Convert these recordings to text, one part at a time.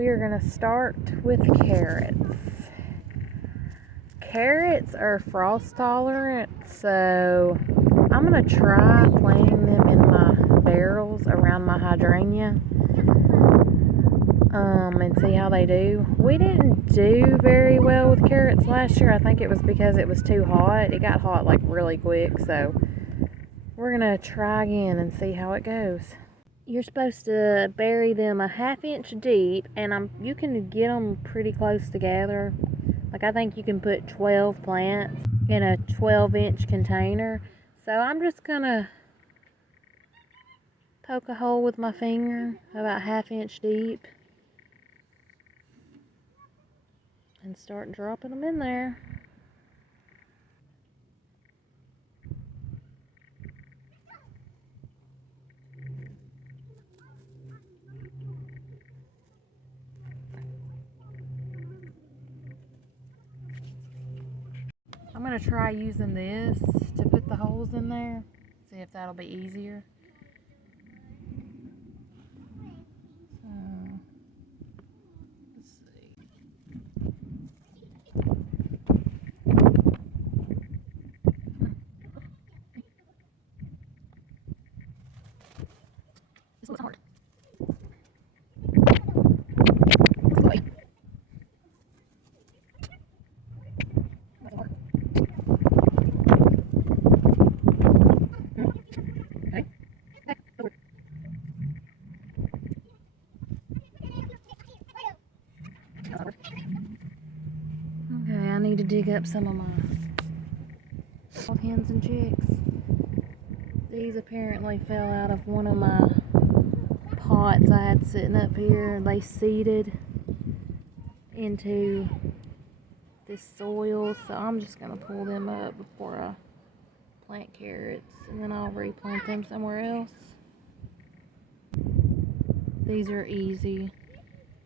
we are going to start with carrots. Carrots are frost tolerant, so I'm going to try planting them in my barrels around my hydrangeum and see how they do. We didn't do very well with carrots last year. I think it was because it was too hot. It got hot like really quick, so we're going to try again and see how it goes. You're supposed to bury them a 1/2 inch deep, and you can get them pretty close together. Like, I think you can put 12 plants in a 12-inch container. So I'm just gonna poke a hole with my finger about 1/2 inch deep and start dropping them in there. I'm gonna try using this to put the holes in there, see if that'll be easier. Let's see. This looks hard. Okay, I need to dig up some of my hens and chicks. These apparently fell out of one of my pots I had sitting up here. They seeded into this soil, so I'm just gonna pull them up before I plant carrots, and then I'll replant them somewhere else. These are easy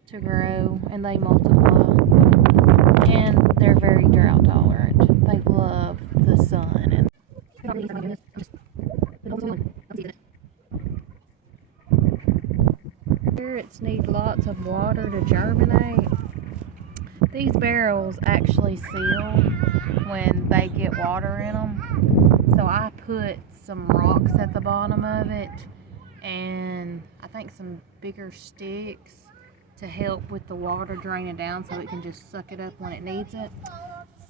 to grow and they multiply, and they're very drought tolerant. They love the sun. And carrots need lots of water to germinate. These barrels actually seal when they get water in them, so I put some rocks at the bottom of it and I think some bigger sticks to help with the water draining down so it can just suck it up when it needs it.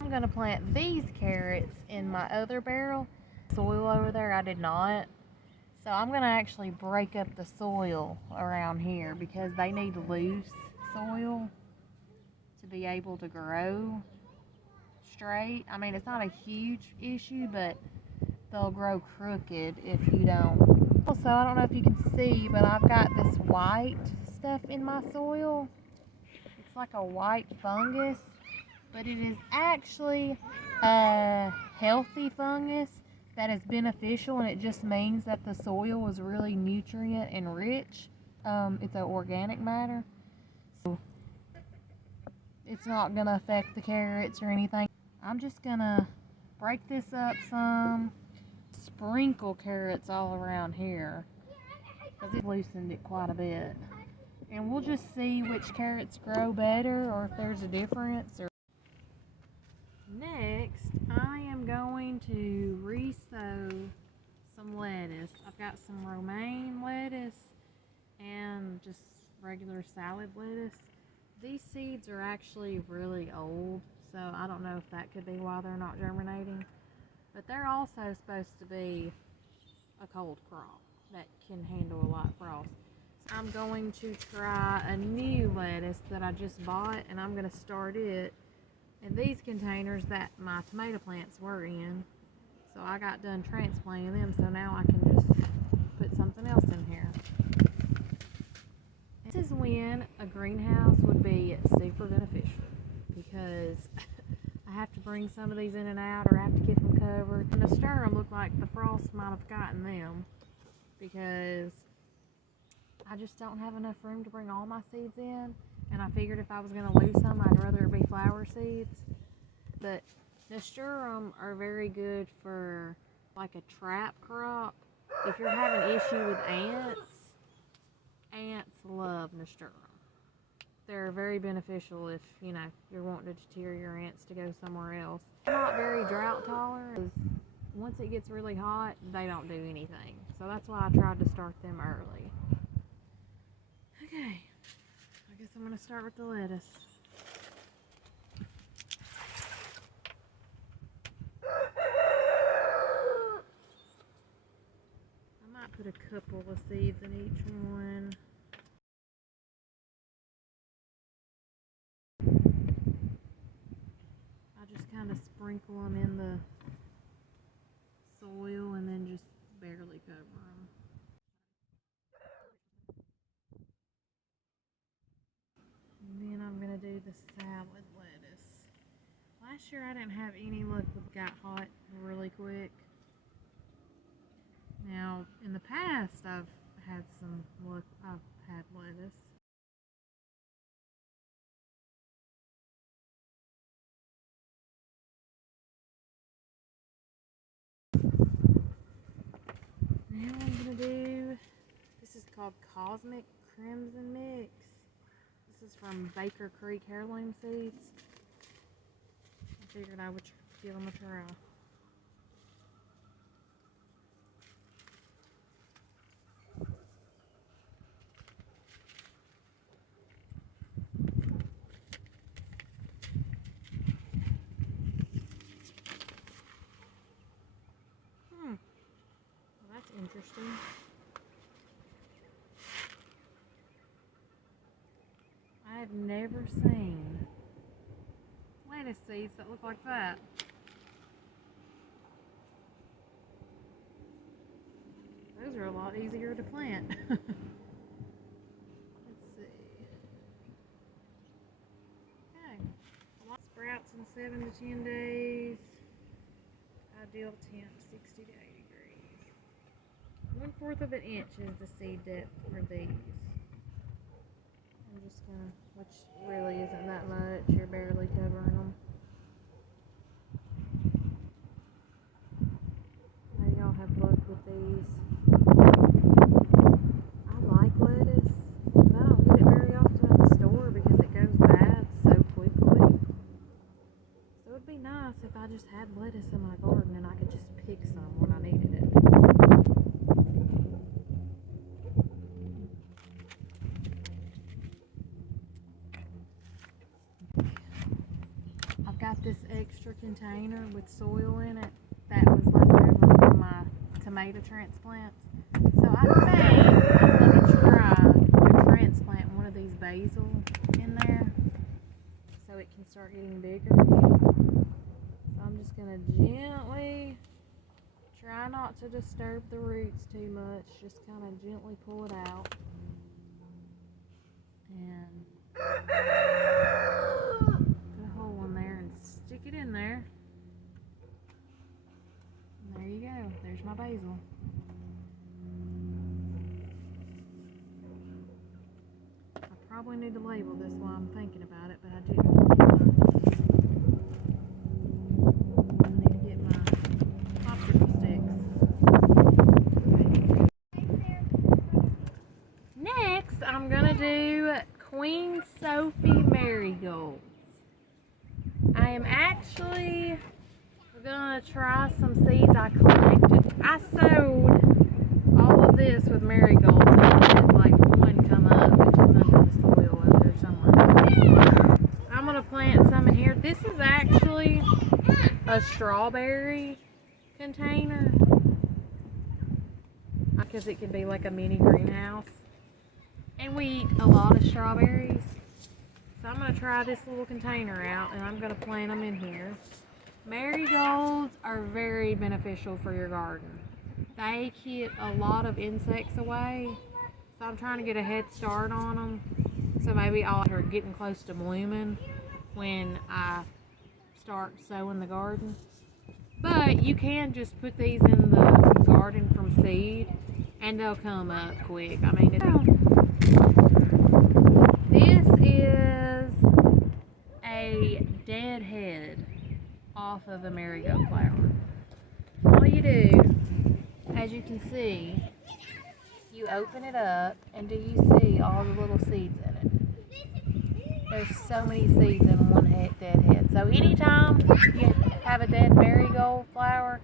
I'm going to plant these carrots in my other barrel. Soil over there I did not, so I'm going to actually break up the soil around here because they need loose soil to be able to grow straight. I mean, it's not a huge issue, but they'll grow crooked if you don't. Also, I don't know if you can see, but I've got this white stuff in my soil. It's like a white fungus, but it is actually a healthy fungus that is beneficial, and it just means that the soil is really nutrient and rich. It's an organic matter, so it's not gonna affect the carrots or anything. I'm just gonna break this up some, sprinkle carrots all around here because it loosened it quite a bit, and we'll just see which carrots grow better or if there's a difference. Next, I am going to re-sow some lettuce. I've got some romaine lettuce and just regular salad lettuce. These seeds are actually really old, so I don't know if that could be why they're not germinating. But they're also supposed to be a cold crop that can handle a lot of frost. So I'm going to try a new lettuce that I just bought, and I'm going to start it in these containers that my tomato plants were in. So I got done transplanting them, so now I can just put something else in here. This is when a greenhouse would be super beneficial because I have to bring some of these in and out, or I have to keep them covered. And the nasturtium look like the frost might have gotten them because I just don't have enough room to bring all my seeds in, and I figured if I was going to lose some, I'd rather it be flower seeds. But nasturtium are very good for like a trap crop. If you're having issue with ants love nasturtium. they're very beneficial if, you know, you're wanting to deter your ants to go somewhere else. They're not very drought tolerant. Once it gets really hot, they don't do anything. So that's why I tried to start them early. Okay, I guess I'm going to start with the lettuce. I might put a couple of seeds in each one. I just kind of sprinkle them in the soil and then just barely cover them. And then I'm going to do the salad lettuce. Last year I didn't have any luck with got hot really quick. Now, in the past I've had some luck. I've had lettuce. Now I'm going to do, this is called Cosmic Crimson Mix. This is from Baker Creek Heirloom Seeds. I figured I would give them a try. Well, that's interesting. I've never seen lettuce seeds that look like that. Those are a lot easier to plant. Let's see. Okay. Sprouts in 7 to 10 days. Ideal temp 60 to 80 degrees. 1/4 of an inch is the seed depth for these. I'm just gonna, which really isn't that much. You're barely covering them. Maybe y'all have luck with these. I like lettuce, but I don't get it very often at the store because it goes bad so quickly. So it'd be nice if I just had lettuce in my garden and I could just pick some when I needed it. I've got this extra container with soil in it that was left over from my tomato transplants. So I think I'm going to try to transplant one of these basil in there so it can start getting bigger. So I'm just going to gently try not to disturb the roots too much. Just kind of gently pull it out. And put a hole in there and stick it in there. And there you go. There's my basil. I probably need to label this while I'm thinking about it, but I didn't. I need to get my popsicle sticks. Next, I'm gonna do Queen Sophie marigolds. I am actually gonna try some seeds I collected. I sowed all of this with marigolds. I had like one come up, which is under the soil over there somewhere. I'm gonna plant some in here. This is actually a strawberry container because it can be like a mini greenhouse. And we eat a lot of strawberries. So I'm going to try this little container out and I'm going to plant them in here. Marigolds are very beneficial for your garden. They keep a lot of insects away. So I'm trying to get a head start on them. So maybe I'll start getting close to blooming when I start sowing the garden. But you can just put these in the garden from seed and they'll come up quick. I mean, this is a dead head off of a marigold flower. All you do, as you can see, you open it up and do you see all the little seeds in it? There's so many seeds in one dead head. So anytime you have a dead marigold flower,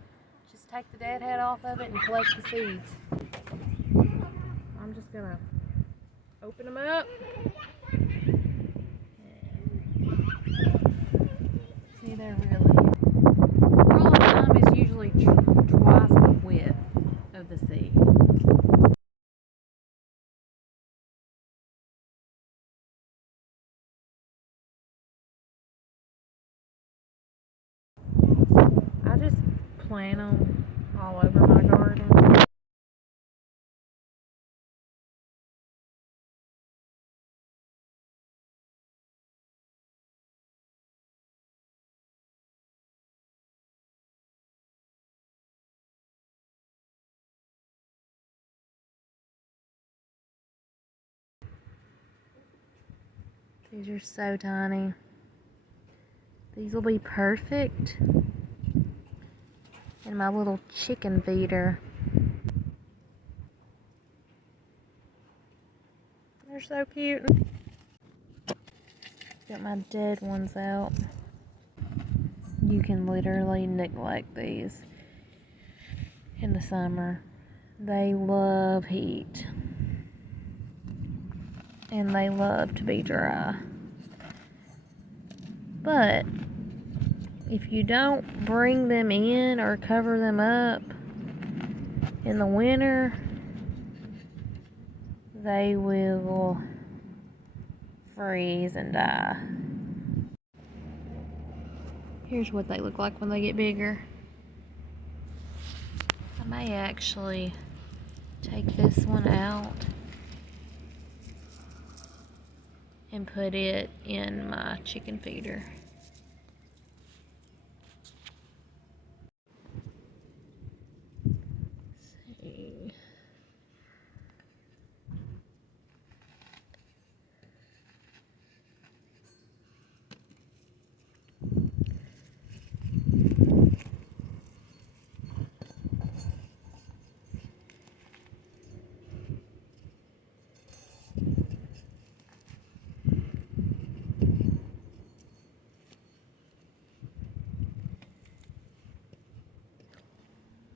just take the dead head off of it and collect the seeds. I'm just gonna open them up. See, they're really, rule of thumb is usually twice the width of the seed. I just plant them all over my garden. These are so tiny. These will be perfect in my little chicken feeder. They're so cute. Get my dead ones out. You can literally neglect these in the summer. They love heat. And they love to be dry. But if you don't bring them in or cover them up in the winter, they will freeze and die. Here's what they look like when they get bigger. I may actually take this one out and put it in my chicken feeder. Let's see.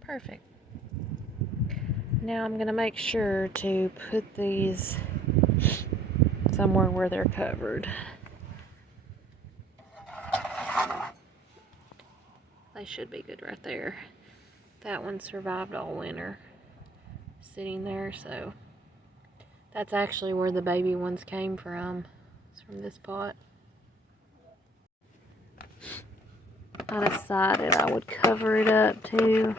Perfect. Now I'm going to make sure to put these somewhere where they're covered. They should be good right there. That one survived all winter sitting there, so that's actually where the baby ones came from. It's from this pot. I decided I would cover it up too,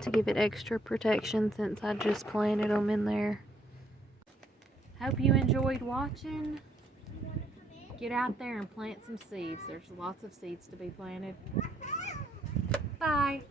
to give it extra protection since I just planted them in there. Hope you enjoyed watching. Get out there and plant some seeds. There's lots of seeds to be planted. Bye.